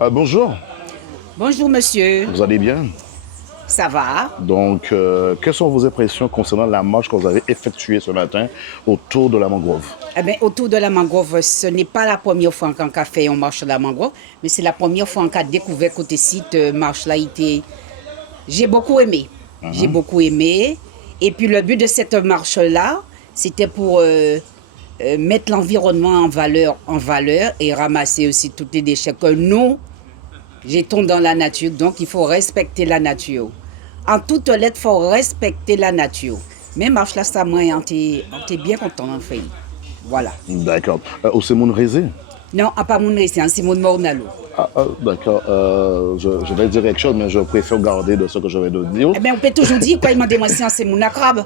Bonjour, Bonjour monsieur, vous allez bien? ça va? Donc, quelles sont vos impressions concernant la marche que vous avez effectuée ce matin autour de la mangrove? Eh bien, autour de la mangrove, ce n'est pas la première fois qu'on a fait une marche de la mangrove, mais c'est la première fois qu'on a découvert que ce site marche-là était... J'ai beaucoup aimé. J'ai beaucoup aimé. Et puis le but de cette marche-là, c'était pour mettre l'environnement en valeur et ramasser aussi tous les déchets que nous jetons dans la nature. Donc, il faut respecter la nature. En toute lettre, il faut respecter la nature. Mais marche là, ça, moi, on était bien content en fait. Voilà. D'accord. Au Semoun Rézé? Non, à pas mon c'est un Simone Mornalo. D'accord. Je vais dire quelque chose, mais je préfère garder de ce que je vais te dire. Eh bien, on peut toujours dire quoi, il m'a demandé c'est mon crabe.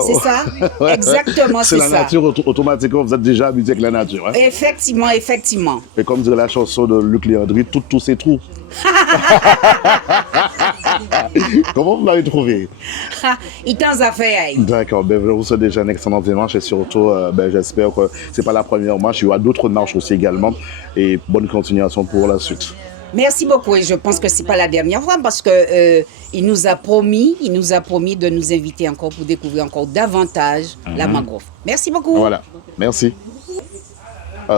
C'est ça? Exactement, C'est c'est la ça. nature, automatiquement, vous êtes déjà habitué avec la nature. Hein? Effectivement, effectivement. Et comme dirait la chanson de Luc Léandry, tous ces trous. Comment vous l'avez trouvé? Il t'en a fait. D'accord, ben, je vous souhaite déjà une excellente démarche et surtout, j'espère que ce n'est pas la première marche, il y aura d'autres marches aussi également et bonne continuation pour la suite. Merci beaucoup et je pense que c'est pas la dernière fois parce que il nous a promis de nous inviter encore pour découvrir encore davantage la mangrove. Merci beaucoup. Voilà, merci.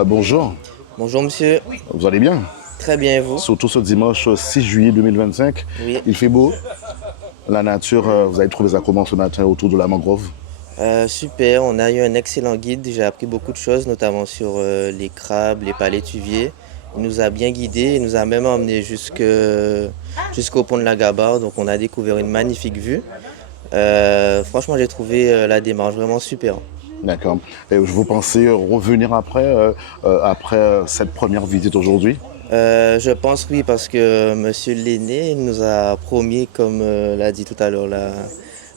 Bonjour, Bonjour monsieur, vous allez bien? très bien et vous? Surtout ce dimanche 6 juillet 2025, Oui. il fait beau. La nature, vous avez trouvé ça comment ce matin autour de la mangrove? Super, on a eu un excellent guide, j'ai appris beaucoup de choses, notamment sur les crabes, les palétuviers. Il nous a bien guidés, il nous a même emmenés jusqu'au pont de la Gabarre, donc on a découvert une magnifique vue. Franchement, j'ai trouvé la démarche vraiment super. D'accord. Et vous pensez revenir après cette première visite aujourd'hui? Je pense oui, parce que monsieur l'aîné nous a promis, comme l'a dit tout à l'heure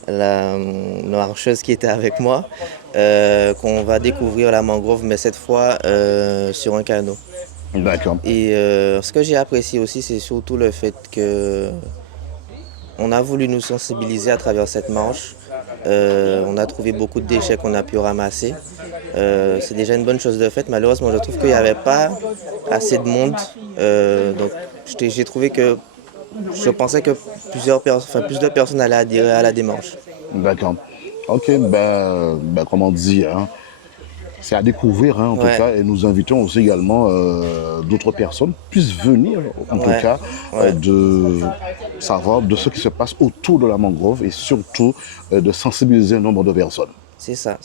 la marcheuse qui était avec moi, qu'on va découvrir la mangrove, mais cette fois sur un canot. D'accord. Et ce que j'ai apprécié aussi, c'est surtout le fait que on a voulu nous sensibiliser à travers cette marche. On a trouvé beaucoup de déchets qu'on a pu ramasser. C'est déjà une bonne chose de fait. Malheureusement, je trouve qu'il n'y avait pas assez de monde. Donc, j'ai trouvé que je pensais que plus de personnes allaient adhérer à la démarche. D'accord. Ok, comme on dit, hein, c'est à découvrir hein, en tout Ouais. cas, et nous invitons aussi également d'autres personnes puissent venir en tout Ouais. cas Ouais. de savoir de ce qui se passe autour de la mangrove et surtout de sensibiliser un nombre de personnes. C'est ça.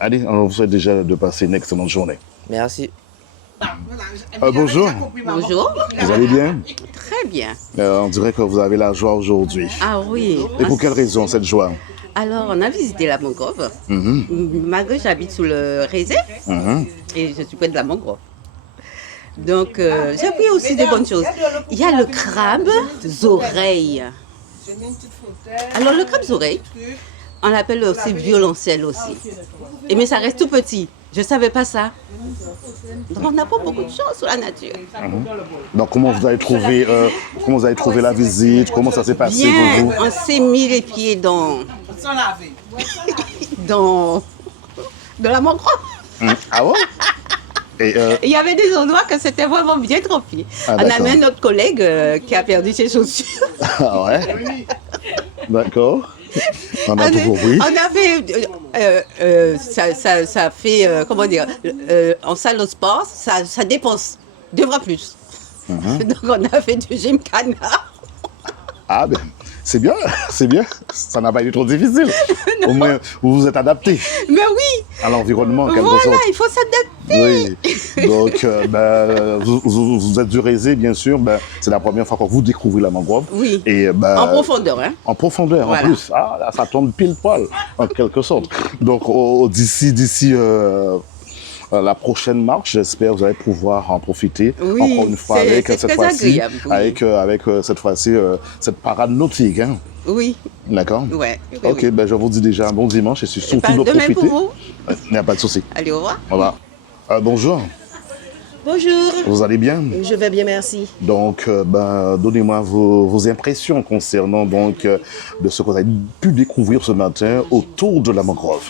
Allez, on vous souhaite déjà de passer une excellente journée. Merci. Bonjour, Bonjour. vous allez bien? Très bien. On dirait que vous avez la joie aujourd'hui. Ah oui. Et pour quelle raison cette joie? Alors, on a visité la mangrove. Malgré que j'habite sous le Rézé et je suis près de la mangrove. Donc, j'ai appris aussi des bonnes choses. Il y a le crabe oreilles. Alors, le crabe oreilles, on l'appelle aussi violoncelle aussi. Et mais ça reste tout petit. Je ne savais pas ça. Donc, on apprend beaucoup de choses sur la nature. Donc comment vous avez trouvé la visite? Comment ça s'est passé Bien, pour vous? on s'est mis les pieds dans la mangrove. Ah ouais? Et Il y avait des endroits que c'était vraiment bien rempli. Ah, On a d'accord. même notre collègue qui a perdu ses chaussures. ah ouais? D'accord. On a tout compris. On avait, ça fait, comment dire, en salle de sport, ça dépense 2 fois plus. Donc on a fait du gymkhana. Ah ben, c'est bien, c'est bien. Ça n'a pas été trop difficile. Au moins, vous vous êtes adapté Mais oui, à l'environnement en quelque voilà, sorte. il faut s'adapter. Oui. Donc, vous êtes du Rézé, bien sûr. C'est la première fois que vous découvrez la mangrove. Oui. Et, En profondeur, hein. En profondeur, Voilà. en plus. Ah, là, ça tombe pile poil, en quelque sorte. Donc, d'ici la prochaine marche, j'espère que vous allez pouvoir en profiter Oui, encore une fois c'est- avec c'est cette très fois-ci, agréable, oui. avec cette fois-ci cette parade nautique. Hein. Oui, D'accord? ouais. Oui, Ok, oui. je vous dis déjà un bon dimanche et surtout de De même profiter. pour vous. Il n'y a pas de souci. Allez, au revoir. Au revoir. Bonjour, Bonjour, vous allez bien? je vais bien, merci. Donc, donnez-moi vos impressions concernant de ce que vous avez pu découvrir ce matin autour de la mangrove.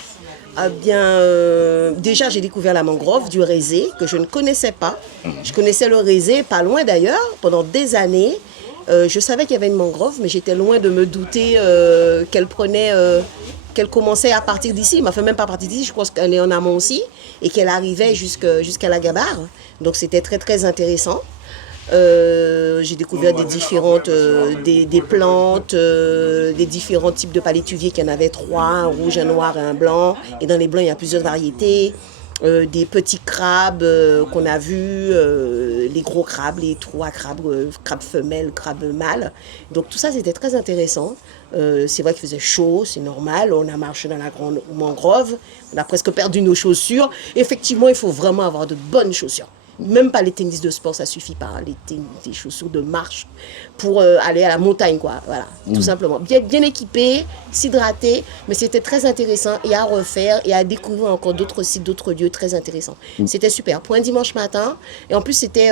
Ah bien, déjà j'ai découvert la mangrove du résé que je ne connaissais pas. Je connaissais le résé, pas loin d'ailleurs, pendant des années. Je savais qu'il y avait une mangrove, mais j'étais loin de me douter qu'elle commençait à partir d'ici. Elle m'a fait même pas partir d'ici, je pense qu'elle est en amont aussi, et qu'elle arrivait jusqu'à la Gabarre. Donc c'était très très intéressant. J'ai découvert des plantes, des différents types de palétuviers, qu'il y en avait 3, un rouge, un noir et un blanc. Et dans les blancs, il y a plusieurs variétés. Des petits crabes qu'on a vus, les gros crabes, les 3 crabes, crabes femelles, crabes mâles. Donc tout ça, c'était très intéressant. C'est vrai qu'il faisait chaud, c'est normal. On a marché dans la grande mangrove, on a presque perdu nos chaussures. Effectivement, il faut vraiment avoir de bonnes chaussures. Même pas les tennis de sport, ça suffit pas. Les chaussures de marche pour aller à la montagne, quoi. Voilà, tout simplement. Bien équipé, s'hydrater, mais c'était très intéressant et à refaire et à découvrir encore d'autres sites, d'autres lieux très intéressants. C'était super. Pour un dimanche matin, et en plus c'était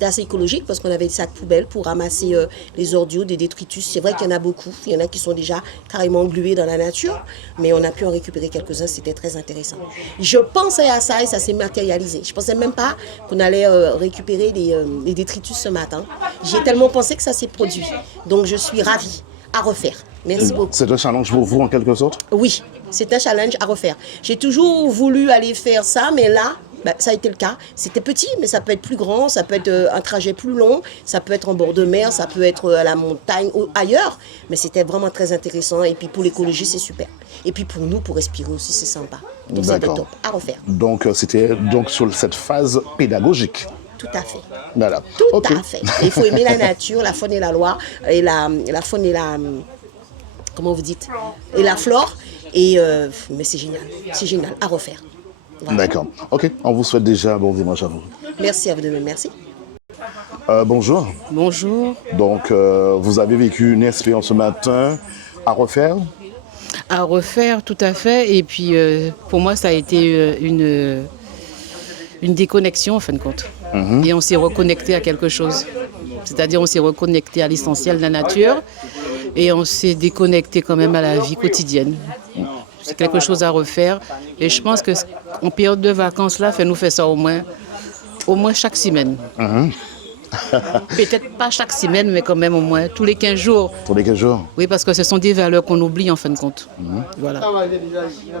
assez écologique parce qu'on avait des sacs poubelles pour ramasser les ordures, des détritus. C'est vrai qu'il y en a beaucoup. Il y en a qui sont déjà carrément englués dans la nature, mais on a pu en récupérer quelques-uns. C'était très intéressant. Je pensais à ça et ça s'est matérialisé. Je ne pensais même pas qu'on allait récupérer les détritus ce matin. J'y ai tellement pensé que ça s'est produit. Donc je suis ravie. À refaire. Merci beaucoup. C'est un challenge pour vous en quelque sorte? Oui, c'est un challenge à refaire. J'ai toujours voulu aller faire ça, mais là, ça a été le cas. C'était petit, mais ça peut être plus grand, ça peut être un trajet plus long, ça peut être en bord de mer, ça peut être à la montagne ou ailleurs. Mais c'était vraiment très intéressant. Et puis pour l'écologie, c'est super. Et puis pour nous, pour respirer aussi, c'est sympa. Donc c'était top. À refaire. Donc c'était sur cette phase pédagogique. Tout à fait. Voilà. Tout à fait. Et il faut aimer la nature, la faune et la loi, et la faune et la... Comment vous dites? Et la flore. Mais c'est génial, à refaire. Voilà. D'accord. Ok, on vous souhaite déjà un bon dimanche à vous. Merci à vous de même, merci. Bonjour. Bonjour. Donc, vous avez vécu une expérience ce matin à refaire? À refaire, tout à fait. Et puis, pour moi, ça a été une déconnexion, en fin de compte. Et on s'est reconnecté à quelque chose. C'est-à-dire, on s'est reconnecté à l'essentiel de la nature et on s'est déconnecté quand même à la vie quotidienne. C'est quelque chose à refaire. Et je pense qu'en période de vacances, là, nous fait ça au moins chaque semaine. Peut-être pas chaque semaine, mais quand même au moins tous les 15 jours. Tous les 15 jours? Oui, parce que ce sont des valeurs qu'on oublie en fin de compte. Voilà.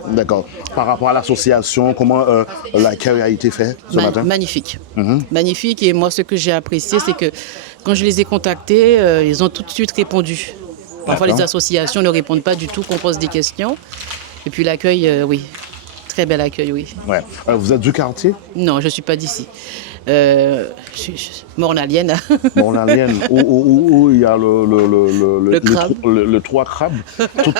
D'accord. Par rapport à l'association, comment l'accueil a été fait ce matin? Magnifique. Magnifique. Et moi, ce que j'ai apprécié, c'est que quand je les ai contactés, ils ont tout de suite répondu. Parfois, les associations ne répondent pas du tout, qu'on pose des questions. Et puis l'accueil, oui. Très bel accueil, oui. Ouais. Vous êtes du quartier? Non, je ne suis pas d'ici. Je suis mornalienne. Mornalienne, où il y a Le crabe. le 3 crabes,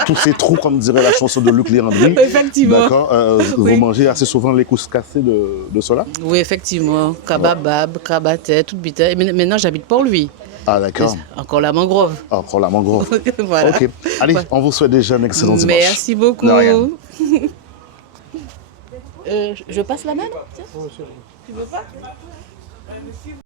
tous ces trous, comme dirait la chanson de Luc Léandri. Effectivement. D'accord. Vous Oui. mangez assez souvent les cousses cassées de cela? Oui, effectivement. Crabe à bab, crabe à tête, toute bite. Et maintenant, j'habite Port-Louis. Ah, d'accord. Encore la mangrove. Encore la mangrove. Voilà. Ok. Allez, on vous souhaite déjà un excellent dimanche. Merci beaucoup. De rien. Je passe la main? Tu veux pas?